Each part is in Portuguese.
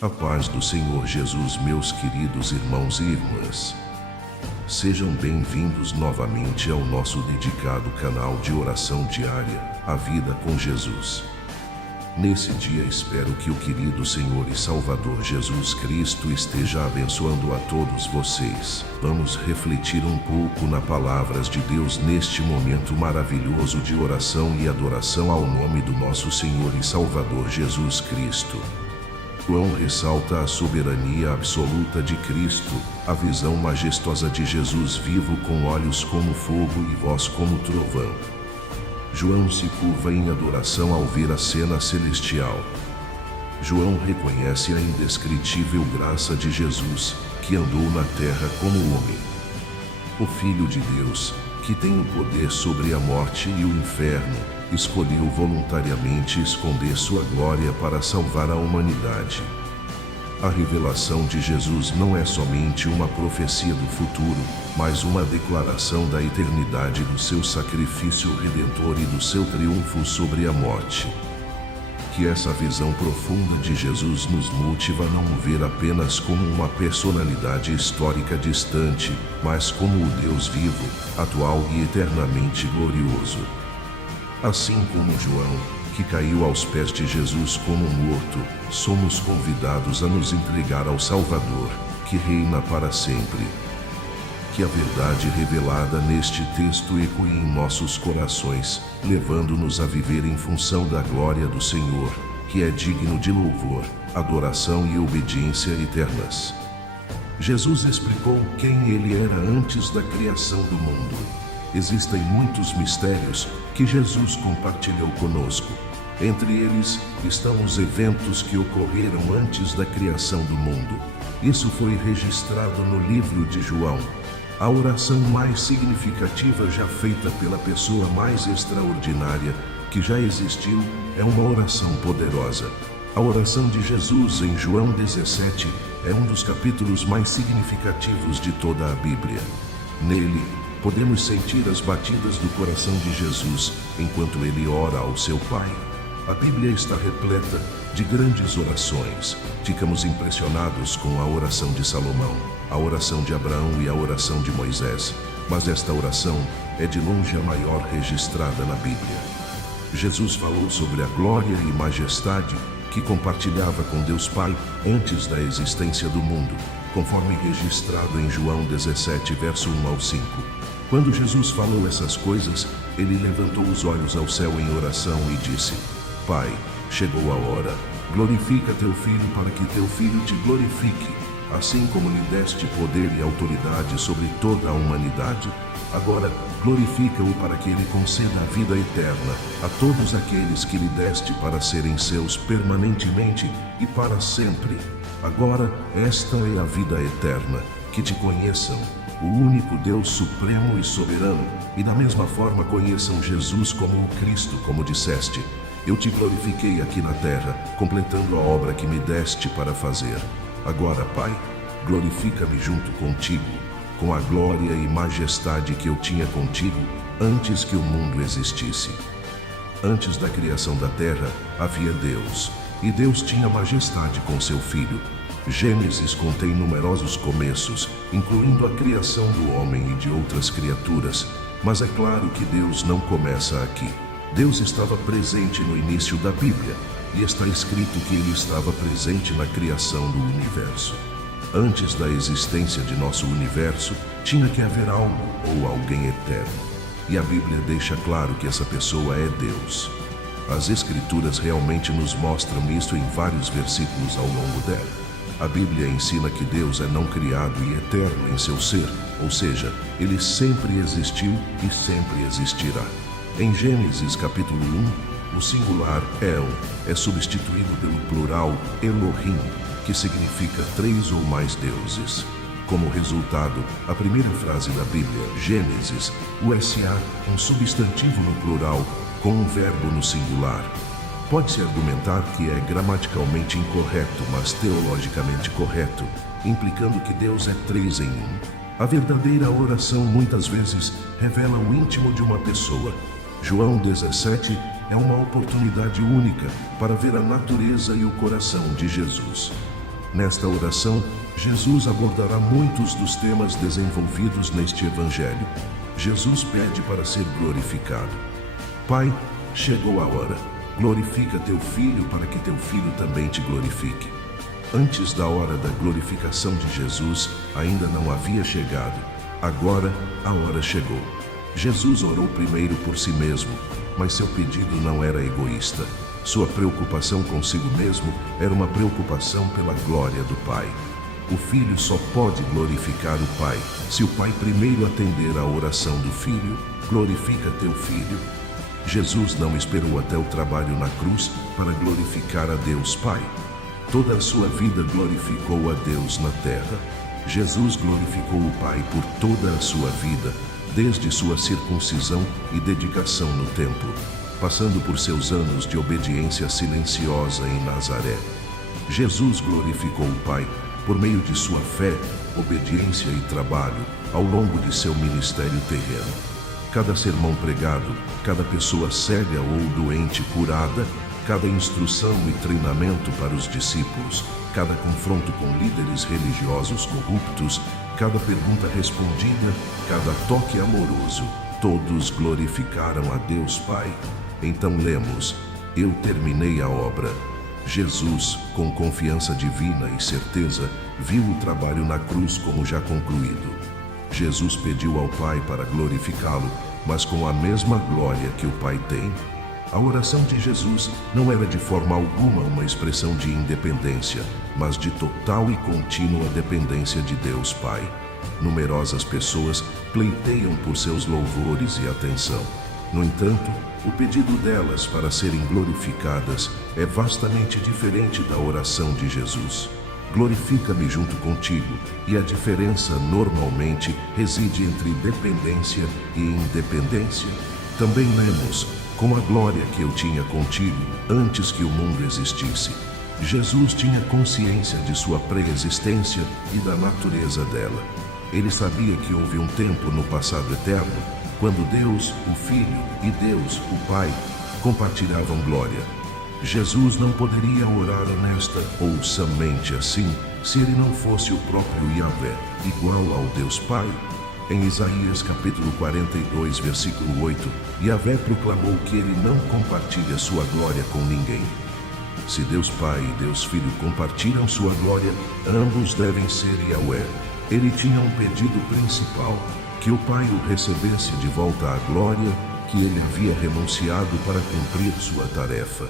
A paz do Senhor Jesus, meus queridos irmãos e irmãs. Sejam bem-vindos novamente ao nosso dedicado canal de oração diária, A Vida com Jesus. Nesse dia espero que o querido Senhor e Salvador Jesus Cristo esteja abençoando a todos vocês. Vamos refletir um pouco nas palavras de Deus neste momento maravilhoso de oração e adoração ao nome do nosso Senhor e Salvador Jesus Cristo. João ressalta a soberania absoluta de Cristo, a visão majestosa de Jesus vivo com olhos como fogo e voz como trovão. João se curva em adoração ao ver a cena celestial. João reconhece a indescritível graça de Jesus, que andou na terra como homem. O Filho de Deus, que tem o poder sobre a morte e o inferno, escolheu voluntariamente esconder sua glória para salvar a humanidade. A revelação de Jesus não é somente uma profecia do futuro, mas uma declaração da eternidade do seu sacrifício redentor e do seu triunfo sobre a morte. Que essa visão profunda de Jesus nos motive a não o ver apenas como uma personalidade histórica distante, mas como o Deus vivo, atual e eternamente glorioso. Assim como João, que caiu aos pés de Jesus como morto, somos convidados a nos entregar ao Salvador, que reina para sempre. Que a verdade revelada neste texto ecoe em nossos corações, levando-nos a viver em função da glória do Senhor, que é digno de louvor, adoração e obediência eternas. Jesus explicou quem ele era antes da criação do mundo. Existem muitos mistérios que Jesus compartilhou conosco. Entre eles estão os eventos que ocorreram antes da criação do mundo. Isso foi registrado no livro de João. A oração mais significativa já feita pela pessoa mais extraordinária que já existiu é uma oração poderosa. A oração de Jesus em João 17 é um dos capítulos mais significativos de toda a Bíblia. Nele, podemos sentir as batidas do coração de Jesus enquanto ele ora ao seu Pai. A Bíblia está repleta de grandes orações. Ficamos impressionados com a oração de Salomão, a oração de Abraão e a oração de Moisés, mas esta oração é de longe a maior registrada na Bíblia. Jesus falou sobre a glória e majestade que compartilhava com Deus Pai antes da existência do mundo, conforme registrado em João 17, verso 1 ao 5. Quando Jesus falou essas coisas, ele levantou os olhos ao céu em oração e disse: Pai, chegou a hora, glorifica teu Filho para que teu Filho te glorifique, assim como lhe deste poder e autoridade sobre toda a humanidade, agora glorifica-o para que ele conceda a vida eterna a todos aqueles que lhe deste para serem seus permanentemente e para sempre. Agora esta é a vida eterna, que te conheçam, o único Deus supremo e soberano, e da mesma forma conheçam Jesus como o Cristo, como disseste. Eu te glorifiquei aqui na terra, completando a obra que me deste para fazer. Agora, Pai, glorifica-me junto contigo, com a glória e majestade que eu tinha contigo antes que o mundo existisse. Antes da criação da terra, havia Deus, e Deus tinha majestade com seu Filho. Gênesis contém numerosos começos, incluindo a criação do homem e de outras criaturas, mas é claro que Deus não começa aqui. Deus estava presente no início da Bíblia, e está escrito que ele estava presente na criação do universo. Antes da existência de nosso universo, tinha que haver algo ou alguém eterno. E a Bíblia deixa claro que essa pessoa é Deus. As Escrituras realmente nos mostram isso em vários versículos ao longo dela. A Bíblia ensina que Deus é não criado e eterno em seu ser, ou seja, ele sempre existiu e sempre existirá. Em Gênesis capítulo 1, o singular El é substituído pelo plural Elohim, que significa três ou mais deuses. Como resultado, a primeira frase da Bíblia, Gênesis, o SA, um substantivo no plural, com um verbo no singular. Pode-se argumentar que é gramaticalmente incorreto, mas teologicamente correto, implicando que Deus é três em um. A verdadeira oração muitas vezes revela o íntimo de uma pessoa. João 17 é uma oportunidade única para ver a natureza e o coração de Jesus. Nesta oração, Jesus abordará muitos dos temas desenvolvidos neste Evangelho. Jesus pede para ser glorificado. Pai, chegou a hora. Glorifica teu Filho para que teu Filho também te glorifique. Antes da hora da glorificação de Jesus, ainda não havia chegado. Agora, a hora chegou. Jesus orou primeiro por si mesmo, mas seu pedido não era egoísta. Sua preocupação consigo mesmo era uma preocupação pela glória do Pai. O Filho só pode glorificar o Pai se o Pai primeiro atender à oração do Filho: glorifica teu Filho. Jesus não esperou até o trabalho na cruz para glorificar a Deus Pai. Toda a sua vida glorificou a Deus na terra. Jesus glorificou o Pai por toda a sua vida, desde sua circuncisão e dedicação no templo, passando por seus anos de obediência silenciosa em Nazaré. Jesus glorificou o Pai por meio de sua fé, obediência e trabalho ao longo de seu ministério terreno. Cada sermão pregado, cada pessoa cega ou doente curada, cada instrução e treinamento para os discípulos, cada confronto com líderes religiosos corruptos, cada pergunta respondida, cada toque amoroso, todos glorificaram a Deus Pai. Então lemos: eu terminei a obra. Jesus, com confiança divina e certeza, viu o trabalho na cruz como já concluído. Jesus pediu ao Pai para glorificá-lo, mas com a mesma glória que o Pai tem. A oração de Jesus não era de forma alguma uma expressão de independência, mas de total e contínua dependência de Deus Pai. Numerosas pessoas pleiteiam por seus louvores e atenção. No entanto, o pedido delas para serem glorificadas é vastamente diferente da oração de Jesus. Glorifica-me junto contigo, e a diferença normalmente reside entre dependência e independência. Também lemos: com a glória que eu tinha contigo antes que o mundo existisse. Jesus tinha consciência de sua pré-existência e da natureza dela. Ele sabia que houve um tempo no passado eterno, quando Deus, o Filho, e Deus, o Pai, compartilhavam glória. Jesus não poderia orar honesta ou somente assim, se ele não fosse o próprio Yahvé, igual ao Deus Pai. Em Isaías capítulo 42, versículo 8, Yahvé proclamou que ele não compartilha sua glória com ninguém. Se Deus Pai e Deus Filho compartilham sua glória, ambos devem ser Yahvé. Ele tinha um pedido principal: que o Pai o recebesse de volta à glória que ele havia renunciado para cumprir sua tarefa.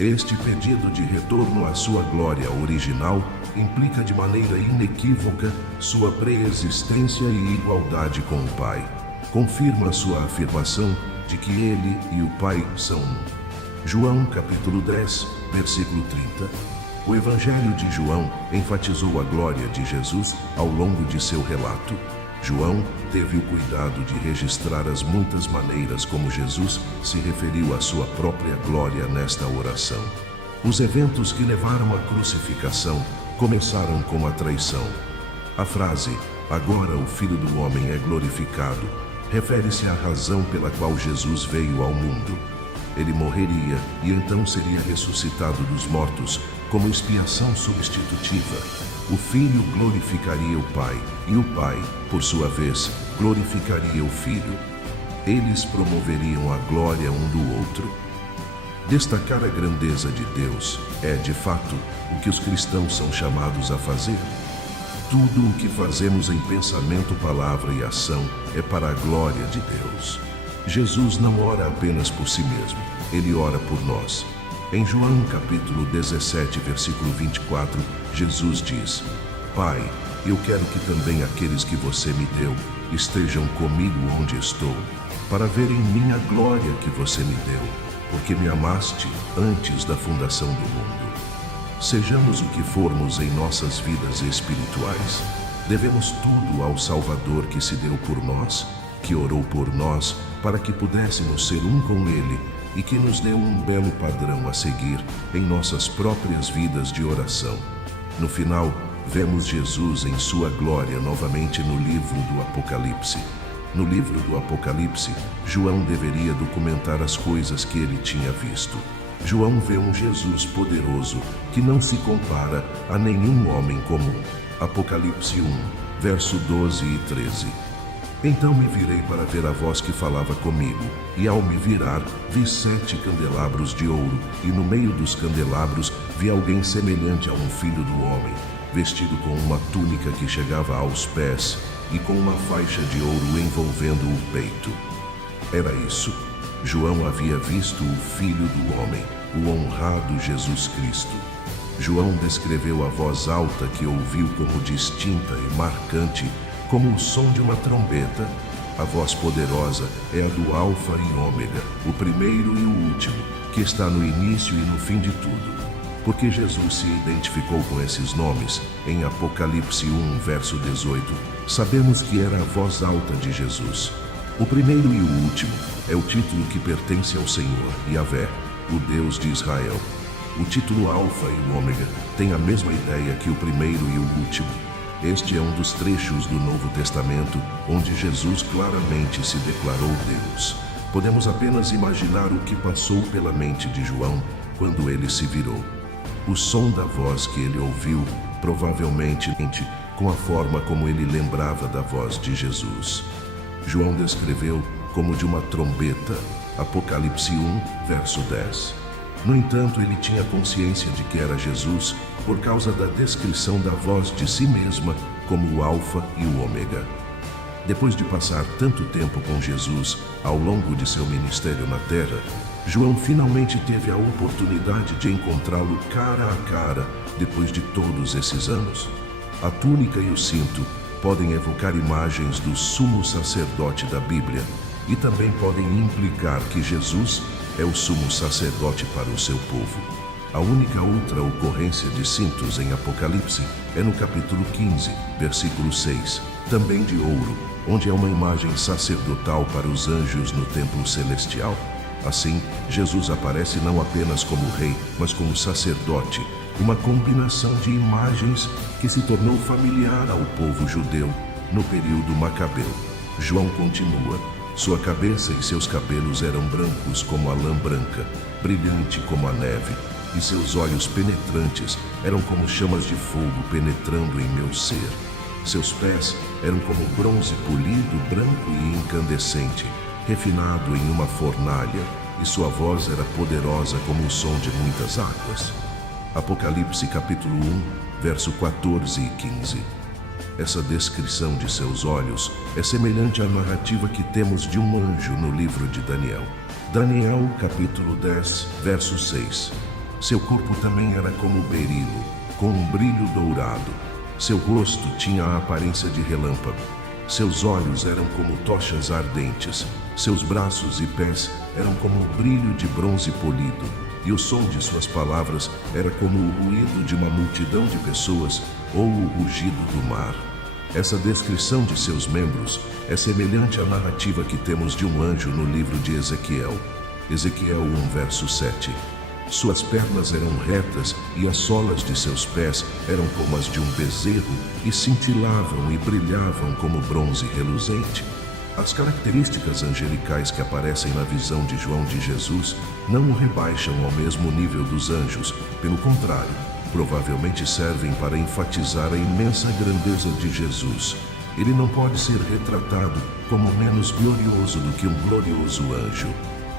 Este pedido de retorno à sua glória original implica de maneira inequívoca sua pré-existência e igualdade com o Pai. Confirma sua afirmação de que ele e o Pai são um. João capítulo 10, versículo 30. O Evangelho de João enfatizou a glória de Jesus ao longo de seu relato. João teve o cuidado de registrar as muitas maneiras como Jesus se referiu à sua própria glória nesta oração. Os eventos que levaram à crucificação começaram com a traição. A frase "agora o Filho do Homem é glorificado" refere-se à razão pela qual Jesus veio ao mundo. Ele morreria e então seria ressuscitado dos mortos como expiação substitutiva. O Filho glorificaria o Pai, e o Pai, por sua vez, glorificaria o Filho. Eles promoveriam a glória um do outro. Destacar a grandeza de Deus é, de fato, o que os cristãos são chamados a fazer. Tudo o que fazemos em pensamento, palavra e ação é para a glória de Deus. Jesus não ora apenas por si mesmo, ele ora por nós. Em João capítulo 17, versículo 24, Jesus diz: Pai, eu quero que também aqueles que você me deu estejam comigo onde estou, para verem minha glória que você me deu, porque me amaste antes da fundação do mundo. Sejamos o que formos em nossas vidas espirituais, devemos tudo ao Salvador que se deu por nós, que orou por nós para que pudéssemos ser um com Ele e que nos deu um belo padrão a seguir em nossas próprias vidas de oração. No final, vemos Jesus em sua glória novamente no livro do Apocalipse. No livro do Apocalipse, João deveria documentar as coisas que ele tinha visto. João vê um Jesus poderoso que não se compara a nenhum homem comum. Apocalipse 1, verso 12 e 13. Então me virei para ver a voz que falava comigo, e ao me virar, vi 7 candelabros de ouro, e no meio dos candelabros vi alguém semelhante a um filho do homem, vestido com uma túnica que chegava aos pés, e com uma faixa de ouro envolvendo o peito. Era isso. João havia visto o Filho do Homem, o honrado Jesus Cristo. João descreveu a voz alta que ouviu como distinta e marcante, como o som de uma trombeta. A voz poderosa é a do Alfa e Ômega, o primeiro e o último, que está no início e no fim de tudo. Porque Jesus se identificou com esses nomes, em Apocalipse 1, verso 18, sabemos que era a voz alta de Jesus. O primeiro e o último é o título que pertence ao Senhor, Yahvé, o Deus de Israel. O título Alfa e o Ômega tem a mesma ideia que o primeiro e o último. Este é um dos trechos do Novo Testamento onde Jesus claramente se declarou Deus. Podemos apenas imaginar o que passou pela mente de João quando ele se virou. O som da voz que ele ouviu, provavelmente com a forma como ele lembrava da voz de Jesus. João descreveu como de uma trombeta, Apocalipse 1, verso 10. No entanto, ele tinha consciência de que era Jesus por causa da descrição da voz de si mesma como o Alfa e o Ômega. Depois de passar tanto tempo com Jesus ao longo de seu ministério na terra, João finalmente teve a oportunidade de encontrá-lo cara a cara depois de todos esses anos. A túnica e o cinto podem evocar imagens do sumo sacerdote da Bíblia e também podem implicar que Jesus é o sumo sacerdote para o seu povo. A única outra ocorrência de cintos em Apocalipse é no capítulo 15, versículo 6, também de ouro, onde é uma imagem sacerdotal para os anjos no templo celestial. Assim, Jesus aparece não apenas como rei, mas como sacerdote, uma combinação de imagens que se tornou familiar ao povo judeu no período macabeu. João continua: sua cabeça e seus cabelos eram brancos como a lã branca, brilhante como a neve, e seus olhos penetrantes eram como chamas de fogo penetrando em meu ser. Seus pés eram como bronze polido, branco e incandescente, refinado em uma fornalha, e sua voz era poderosa como o som de muitas águas. Apocalipse capítulo 1, verso 14 e 15. Essa descrição de seus olhos é semelhante à narrativa que temos de um anjo no livro de Daniel. Daniel capítulo 10, verso 6. Seu corpo também era como berilo, com um brilho dourado. Seu rosto tinha a aparência de relâmpago. Seus olhos eram como tochas ardentes. Seus braços e pés eram como o brilho de bronze polido. E o som de suas palavras era como o ruído de uma multidão de pessoas ou o rugido do mar. Essa descrição de seus membros é semelhante à narrativa que temos de um anjo no livro de Ezequiel. Ezequiel 1, verso 7. Suas pernas eram retas e as solas de seus pés eram como as de um bezerro e cintilavam e brilhavam como bronze reluzente. As características angelicais que aparecem na visão de João de Jesus não o rebaixam ao mesmo nível dos anjos, pelo contrário, provavelmente servem para enfatizar a imensa grandeza de Jesus. Ele não pode ser retratado como menos glorioso do que um glorioso anjo.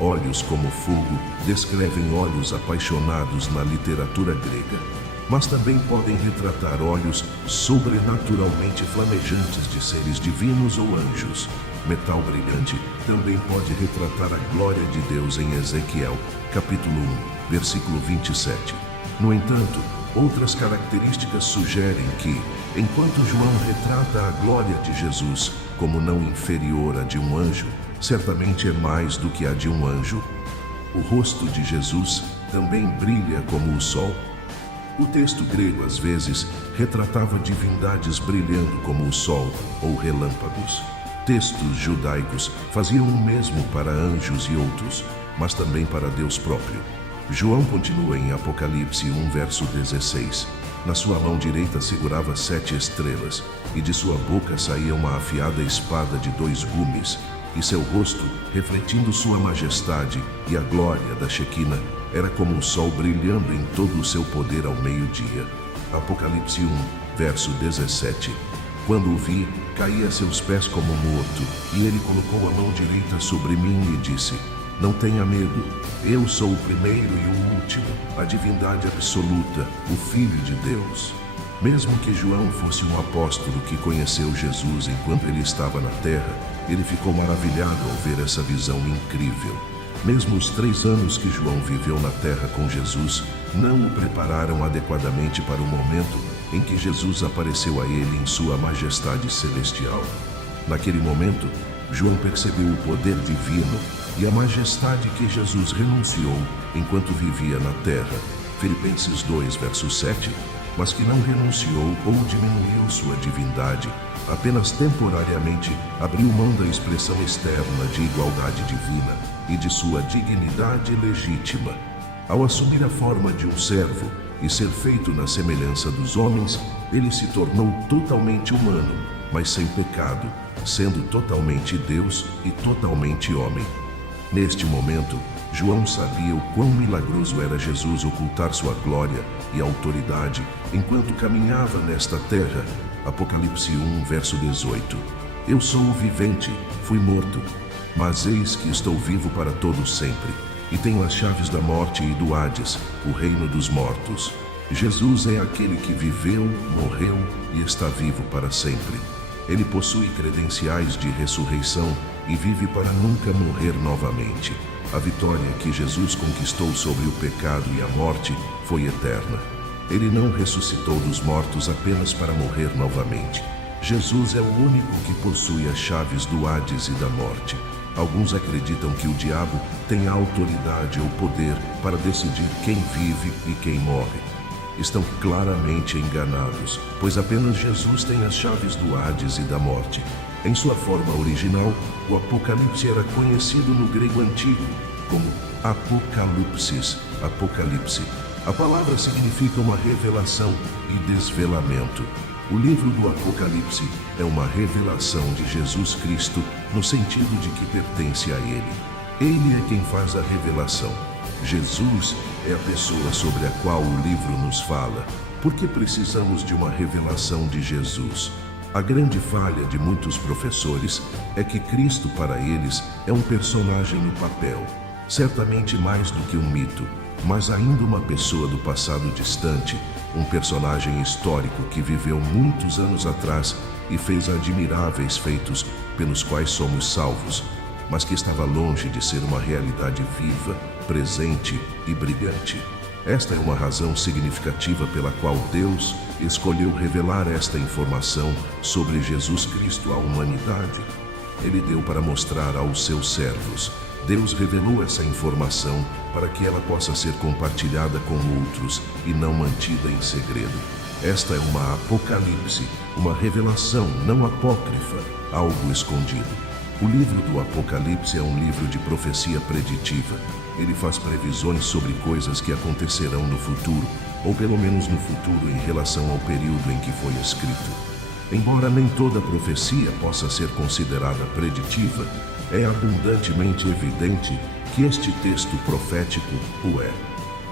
Olhos como fogo descrevem olhos apaixonados na literatura grega, mas também podem retratar olhos sobrenaturalmente flamejantes de seres divinos ou anjos. Metal brilhante também pode retratar a glória de Deus em Ezequiel, capítulo 1, versículo 27. No entanto, outras características sugerem que, enquanto João retrata a glória de Jesus como não inferior à de um anjo, certamente é mais do que a de um anjo. O rosto de Jesus também brilha como o sol. O texto grego às vezes retratava divindades brilhando como o sol ou relâmpagos. Textos judaicos faziam o mesmo para anjos e outros, mas também para Deus próprio. João continua em Apocalipse 1, verso 16. Na sua mão direita segurava 7 estrelas, e de sua boca saía uma afiada espada de 2 gumes, e seu rosto, refletindo sua majestade e a glória da Shequina, Era como o sol brilhando em todo o seu poder ao meio-dia. Apocalipse 1, verso 17. Quando o vi, caí a seus pés como morto, e ele colocou a mão direita sobre mim e disse: Não tenha medo, eu sou o primeiro e o último, a divindade absoluta, o Filho de Deus. Mesmo que João fosse um apóstolo que conheceu Jesus enquanto ele estava na terra, ele ficou maravilhado ao ver essa visão incrível. Mesmo os 3 anos que João viveu na terra com Jesus, não o prepararam adequadamente para o momento em que Jesus apareceu a ele em sua majestade celestial. Naquele momento, João percebeu o poder divino e a majestade que Jesus renunciou enquanto vivia na terra. Filipenses 2, verso 7. Mas que não renunciou ou diminuiu sua divindade, apenas temporariamente abriu mão da expressão externa de igualdade divina e de sua dignidade legítima. Ao assumir a forma de um servo e ser feito na semelhança dos homens, ele se tornou totalmente humano, mas sem pecado, sendo totalmente Deus e totalmente homem. Neste momento, João sabia o quão milagroso era Jesus ocultar sua glória e autoridade enquanto caminhava nesta terra. Apocalipse 1, verso 18. Eu sou o vivente, fui morto, mas eis que estou vivo para todo sempre, e tenho as chaves da morte e do Hades, o reino dos mortos. Jesus é aquele que viveu, morreu e está vivo para sempre. Ele possui credenciais de ressurreição e vive para nunca morrer novamente. A vitória que Jesus conquistou sobre o pecado e a morte foi eterna. Ele não ressuscitou dos mortos apenas para morrer novamente. Jesus é o único que possui as chaves do Hades e da morte. Alguns acreditam que o diabo tem a autoridade ou poder para decidir quem vive e quem morre. Estão claramente enganados, pois apenas Jesus tem as chaves do Hades e da morte. Em sua forma original, o Apocalipse era conhecido no grego antigo como Apocalipsis, Apocalipse. A palavra significa uma revelação e desvelamento. O livro do Apocalipse é uma revelação de Jesus Cristo no sentido de que pertence a Ele. Ele é quem faz a revelação. Jesus é a pessoa sobre a qual o livro nos fala. Por que precisamos de uma revelação de Jesus? A grande falha de muitos professores é que Cristo para eles é um personagem no papel, certamente mais do que um mito, mas ainda uma pessoa do passado distante, um personagem histórico que viveu muitos anos atrás e fez admiráveis feitos pelos quais somos salvos, mas que estava longe de ser uma realidade viva, presente e brilhante. Esta é uma razão significativa pela qual Deus escolheu revelar esta informação sobre Jesus Cristo à humanidade. Ele deu para mostrar aos seus servos. Deus revelou essa informação para que ela possa ser compartilhada com outros e não mantida em segredo. Esta é uma apocalipse, uma revelação não apócrifa, algo escondido. O livro do Apocalipse é um livro de profecia preditiva. Ele faz previsões sobre coisas que acontecerão no futuro, ou pelo menos no futuro em relação ao período em que foi escrito. Embora nem toda profecia possa ser considerada preditiva, é abundantemente evidente que este texto profético o é.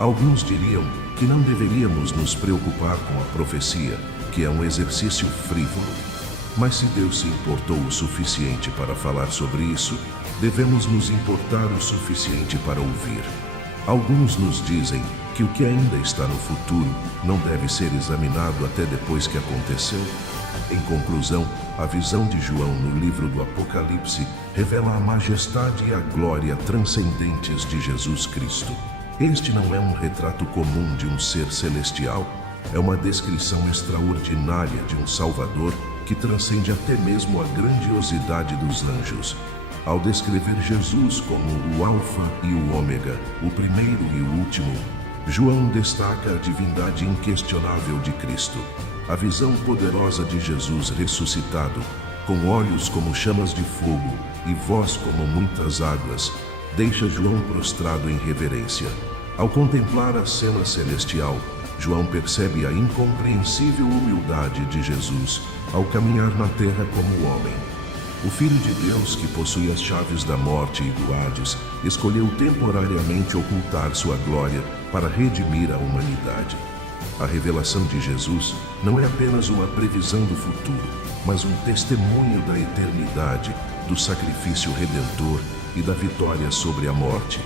Alguns diriam que não deveríamos nos preocupar com a profecia, que é um exercício frívolo. Mas se Deus se importou o suficiente para falar sobre isso, devemos nos importar o suficiente para ouvir. Alguns nos dizem que o que ainda está no futuro não deve ser examinado até depois que aconteceu. Em conclusão, a visão de João no livro do Apocalipse revela a majestade e a glória transcendentes de Jesus Cristo. Este não é um retrato comum de um ser celestial, é uma descrição extraordinária de um Salvador que transcende até mesmo a grandiosidade dos anjos. Ao descrever Jesus como o Alfa e o Ômega, o primeiro e o último, João destaca a divindade inquestionável de Cristo. A visão poderosa de Jesus ressuscitado, com olhos como chamas de fogo e voz como muitas águas, deixa João prostrado em reverência. Ao contemplar a cena celestial, João percebe a incompreensível humildade de Jesus ao caminhar na terra como homem. O Filho de Deus, que possui as chaves da morte e do Hades, escolheu temporariamente ocultar sua glória para redimir a humanidade. A revelação de Jesus não é apenas uma previsão do futuro, mas um testemunho da eternidade, do sacrifício redentor e da vitória sobre a morte.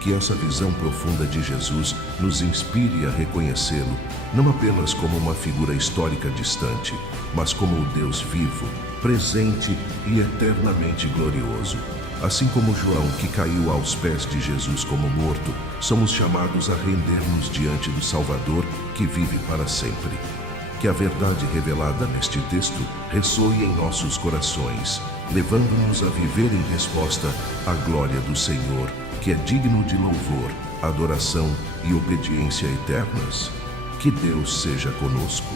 Que essa visão profunda de Jesus nos inspire a reconhecê-lo, não apenas como uma figura histórica distante, mas como o Deus vivo, presente e eternamente glorioso. Assim como João, que caiu aos pés de Jesus como morto, somos chamados a render-nos diante do Salvador que vive para sempre. Que a verdade revelada neste texto ressoe em nossos corações, levando-nos a viver em resposta à glória do Senhor, que é digno de louvor, adoração e obediência eternas. Que Deus seja conosco.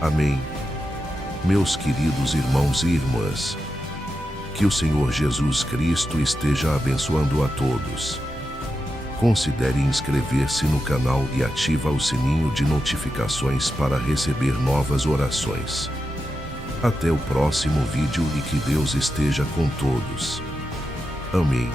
Amém. Meus queridos irmãos e irmãs, que o Senhor Jesus Cristo esteja abençoando a todos. Considere inscrever-se no canal e ativa o sininho de notificações para receber novas orações. Até o próximo vídeo e que Deus esteja com todos. Amém.